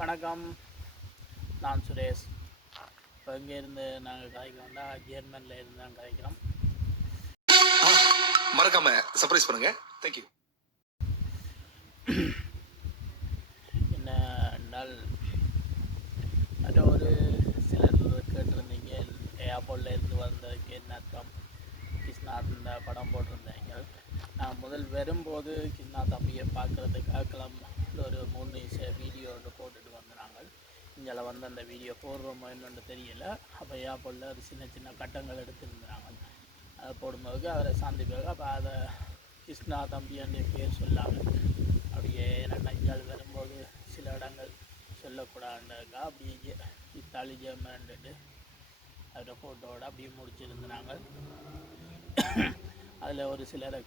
வணக்கம், நான் சுரேஷ். இப்போ இங்கேருந்து நாங்கள் கதைக்கிறோம்னா ஜெர்மனில் இருந்து தான் கதைக்கிறோம். மறக்காம சர்ப்ரைஸ் பண்ணுங்க. தேங்க்யூ. என்ன என்றால் மற்ற ஒரு சிலர் கேட்டிருந்தீங்க ஏர்போர்ட்டில் இருந்து வந்ததுக்கு என்ன அர்த்தம், கிருஷ்ணா படம் போட்டிருந்தீங்க. நான் முதல் வரும்போது கிருஷ்ணா தம்பியை பார்க்குறதுக்காக ஒரு 3 நிமிஷம் வீடியோ ஒன்று போட்டுட்டு வந்தாங்க. இங்கே வந்து அந்த வீடியோ போடுறோமோ என்னென்னு தெரியல. அப்போ ஏர்போர்ட்டில் ஒரு சின்ன சின்ன கட்டங்கள் எடுத்துருந்தாங்க. அதை போடும்போது அவரை சந்திப்பாங்க. அப்போ அதை கிருஷ்ணா தம்பியான்னு பேர் சொல்லாமல் அப்படியே நஞ்சால் வரும்போது சில இடங்கள் சொல்லக்கூடாதுக்கா அப்படியே இத்தாலி ஜெர்மன்ட்டு அவரை ஃபோட்டோவோட அப்படியே முடிச்சிருந்தாங்க. அதில் ஒரு சிலரை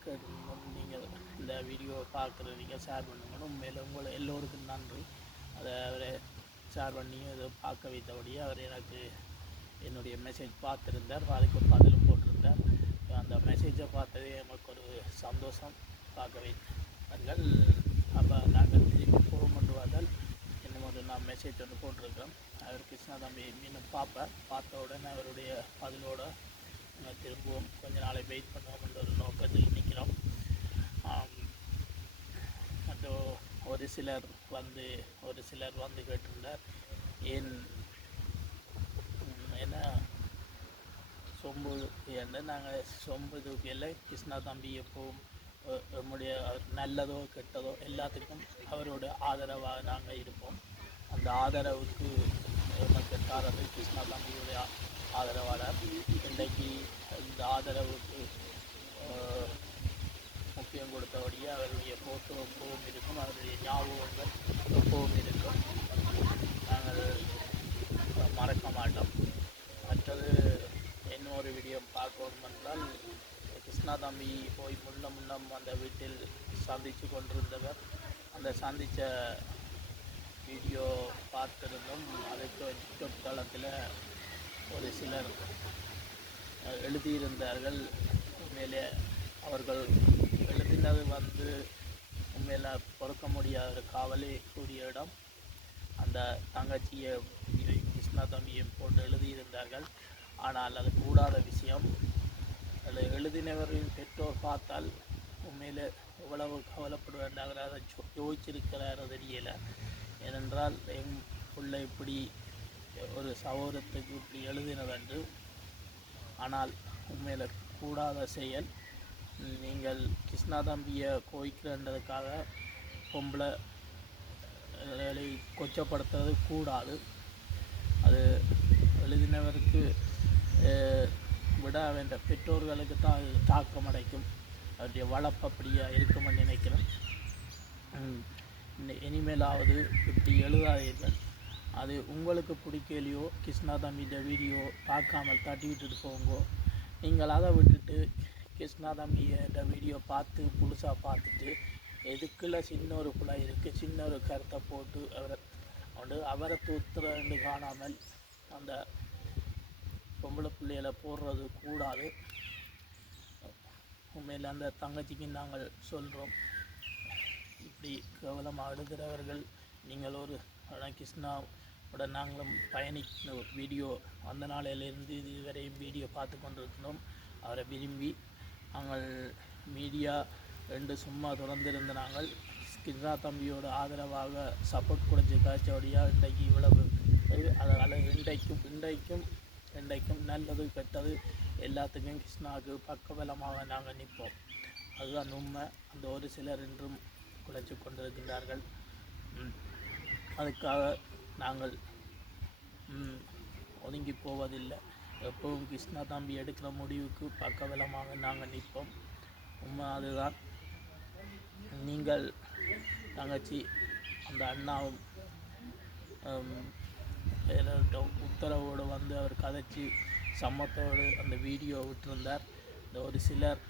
நீங்கள் இந்த வீடியோவை பார்க்குறவங்க ஷேர் பண்ணுங்கன்னு உண்மையில் உங்களை எல்லோருக்கும் நன்றி. அதை அவரை ஷேர் பண்ணி அதை பார்க்க வைத்தபடியே அவர் எனக்கு என்னுடைய மெசேஜ் பார்த்துருந்தார், அதுக்கு பதிலும் போட்டிருந்தார். அந்த மெசேஜை பார்த்ததே எனக்கு ஒரு சந்தோஷம். பார்க்க வைத்தார்கள். அப்போ நாங்கள் திரும்பி போகணுண்டு வந்தால் இன்னும் ஒரு நான் மெசேஜ் ஒன்று போட்டிருக்கோம். அவர் கிருஷ்ணா தம்பி மீண்டும் பார்த்த உடனே அவருடைய பதிலோடு திரும்பவும் கொஞ்ச நாளை வெயிட் பண்ணுவோம்ன்ற ஒரு நோக்கத்தில் நிற்கிறோம். மற்றும் ஒரு சிலர் வந்து கேட்டிருந்தார், ஏன் என்ன சொம்பு என்று. நாங்கள் சொம்பு தூக்கியில் கிருஷ்ணா தம்பி எப்பவும் நம்முடைய நல்லதோ கெட்டதோ எல்லாத்துக்கும் அவரோட ஆதரவாக நாங்கள் இருப்போம். அந்த ஆதரவுக்கு நமக்கு தாரது கிருஷ்ணா தம்பியுடைய ஆதரவாளர். இன்றைக்கு இந்த ஆதரவுக்கு முக்கியம் கொடுத்தபடியே அவருடைய ஃபோட்டோ எப்பவும் இருக்கும், அவருடைய ஞாபகங்கள் எப்பவும் இருக்கும். நாங்கள் மறக்க மாட்டோம். மற்றது இன்னொரு வீடியோ பார்க்கணும் என்றால், கிருஷ்ணா தம்பி போய் முன்னம் அந்த வீட்டில் சந்தித்து கொண்டிருந்தவர். அந்த சந்தித்த வீடியோ பார்த்திருந்தோம். அதுக்கு டிக்டாக் தளத்தில் ஒரு சிலர் எழுதியிருந்தார்கள். உண்மையிலே அவர்கள் எழுதினது உண்மையில் பொறுக்க முடியாத ஒரு காவலே கூடிய இடம். அந்த தங்கச்சியை கிருஷ்ணா தம்பியை போட்டு எழுதியிருந்தார்கள். ஆனால் அது கூடாத விஷயம். அதில் எழுதினவரின் பெற்றோர் பார்த்தால் உண்மையில் எவ்வளவு கவலைப்படுவார்கள். அதை யோசிச்சிருக்கிறாரோ தெரியலை. ஏனென்றால் என் பிள்ளை இப்படி ஒரு சகோதரத்துக்கு இப்படி எழுதினதென்று. ஆனால் உண்மையில் கூடாத செயல். நீங்கள் கிருஷ்ணா தம்பியை கோய்க்கிறன்றதுக்காக பொம்பளை கொச்சப்படுத்துறது கூடாது. அது எழுதினவருக்கு விட வேண்ட பெற்றோர்களுக்கு தான் அது தாக்கம் அடைக்கும். அவருடைய வளர்ப்பு அப்படியே இருக்குமென்னு நினைக்கிறேன். இனிமேலாவது இப்படி எழுதாதீர்கள். அது உங்களுக்கு பிடிக்கலையோ, கிருஷ்ணா தம்பியோட வீடியோ பார்க்காமல் தட்டி விட்டுட்டு போங்கோ. நீங்கள் அதை விட்டுட்டு கிருஷ்ணா தம்பியோட வீடியோ பார்த்து புதுசாக பார்த்துட்டு எதுக்குள்ள சின்ன ஒரு பிள்ளை இருக்குது, சின்ன ஒரு கருத்தை போட்டு அவரை தூத்துறன்னு காணாமல் அந்த பொம்பளை பிள்ளைகளை போடுறது கூடாது. உண்மையில் அந்த தங்கச்சிக்கு நாங்கள் சொல்கிறோம், இப்படி கேவலமாக எழுதுகிறவர்கள் நீங்கள் ஒரு கிருஷ்ணாவோட நாங்களும் பயணிக்கிற வீடியோ அந்த நாளிலிருந்து இதுவரையும் வீடியோ பார்த்து கொண்டிருக்கிறோம். அவரை விரும்பி நாங்கள் மீடியா 2 சும்மா தொடர்ந்திருந்த நாங்கள் கிருஷ்ணா தம்பியோட ஆதரவாக சப்போர்ட் கொடுத்து காய்ச்சபடியாக இன்றைக்கு இவ்வளவு அதனால் இன்றைக்கும் நல்லது கெட்டது எல்லாத்துக்கும் கிருஷ்ணாவுக்கு பக்கபலமாக நாங்கள் நிற்போம். அதுதான் உண்மை. அந்த ஒரு சிலர் இன்றும் குலைச்சி கொண்டிருக்கின்றார்கள். அதுக்காக நாங்கள் ஒதுங்கி போவதில்லை. எப்பவும் கிருஷ்ணா தம்பி எடுக்கிற முடிவுக்கு பக்கபலமாக நாங்கள் நிற்போம். உண்மை அதுதான். நீங்கள் தங்கச்சி அந்த அண்ணாவும் உத்தரவோடு அவர் கதைச்சி சம்மத்தோடு அந்த வீடியோ விட்டிருந்தார். இந்த ஒரு சிலர்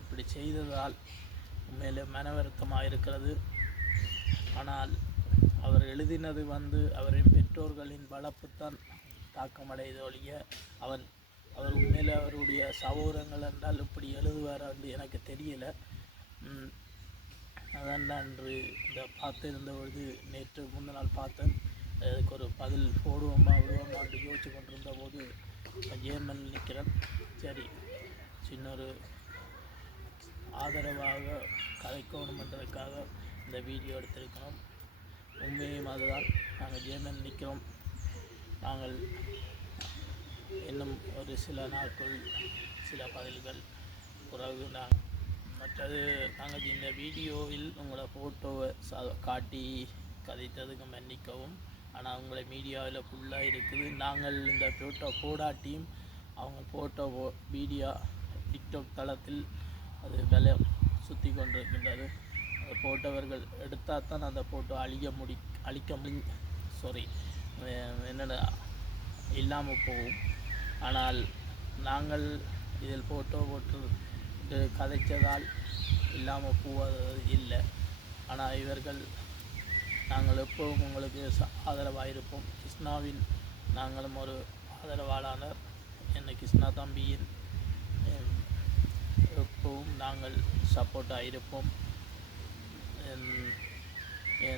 இப்படி செய்ததால் உண்மையிலே மன வருத்தமாக இருக்கிறது. ஆனால் அவர் எழுதினது அவரின் பெற்றோர்களின் வளர்ப்புத்தான் தாக்கமடையது ஒழிய அவர் உண்மையில் அவருடைய சகோதரங்கள் என்றால் இப்படி எழுதுவார் என்று எனக்கு தெரியலை. அதான் அன்று இந்த பார்த்திருந்த பொழுது நேற்று முந்தின நாள் பார்த்தேன். அதுக்கு ஒரு பதில் போடுவோமா விடுவோமான்னு யோசிச்சு கொண்டிருந்த போது ஜேர்மன் நிற்கிறேன். சரி, சின்ன ஒரு ஆதரவாக கதைக்கணும் என்றதுக்காக இந்த வீடியோ எடுத்திருக்கிறோம். உண்மையும் அதுதான். நாங்கள் ஜேர்மன் நிற்கிறோம். நாங்கள் இன்னும் ஒரு சில நாட்கள் சில பதில்கள் பிறகு மற்றது நாங்கள் இந்த வீடியோவில் உங்களோட ஃபோட்டோவை காட்டி கதைத்ததுக்கு மன்னிக்கவும். ஆனால் உங்களை மீடியாவில் ஃபுல்லாக இருக்குது. நாங்கள் இந்த ஃபோட்டோ போடாட்டியும் அவங்க ஃபோட்டோ வீடியோ டிக்டாக் தளத்தில் அது விலை சுற்றி கொண்டிருக்கின்றது. அதை போட்டவர்கள் எடுத்தால் தான் அந்த ஃபோட்டோ என்னென்ன இல்லாமல் போகும். ஆனால் நாங்கள் இதில் ஃபோட்டோ போட்டு கதைச்சதால் இல்லாமல் போவது இல்லை. ஆனால் இவர்கள் நாங்கள் எப்பவும் உங்களுக்கு ஆதரவாக இருப்போம். கிருஷ்ணாவின் நாங்களும் ஒரு ஆதரவாளர். என்ன கிருஷ்ணா தம்பியின் எப்பவும் நாங்கள் சப்போர்ட்டாக இருப்போம்.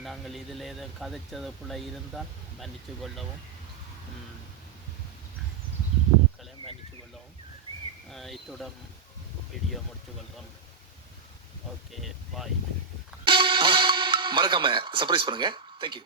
நாங்கள் இதில் எதை கதைச்சது போல இருந்தால் மன்னித்து கொள்ளவும், மக்களை மன்னித்து கொள்ளவும். இத்துடன் வீடியோ முடித்து கொள்கிறோம். ஓகே, பாய். மறக்காம சர்ப்ரைஸ் பண்ணுங்க. தேங்க்யூ.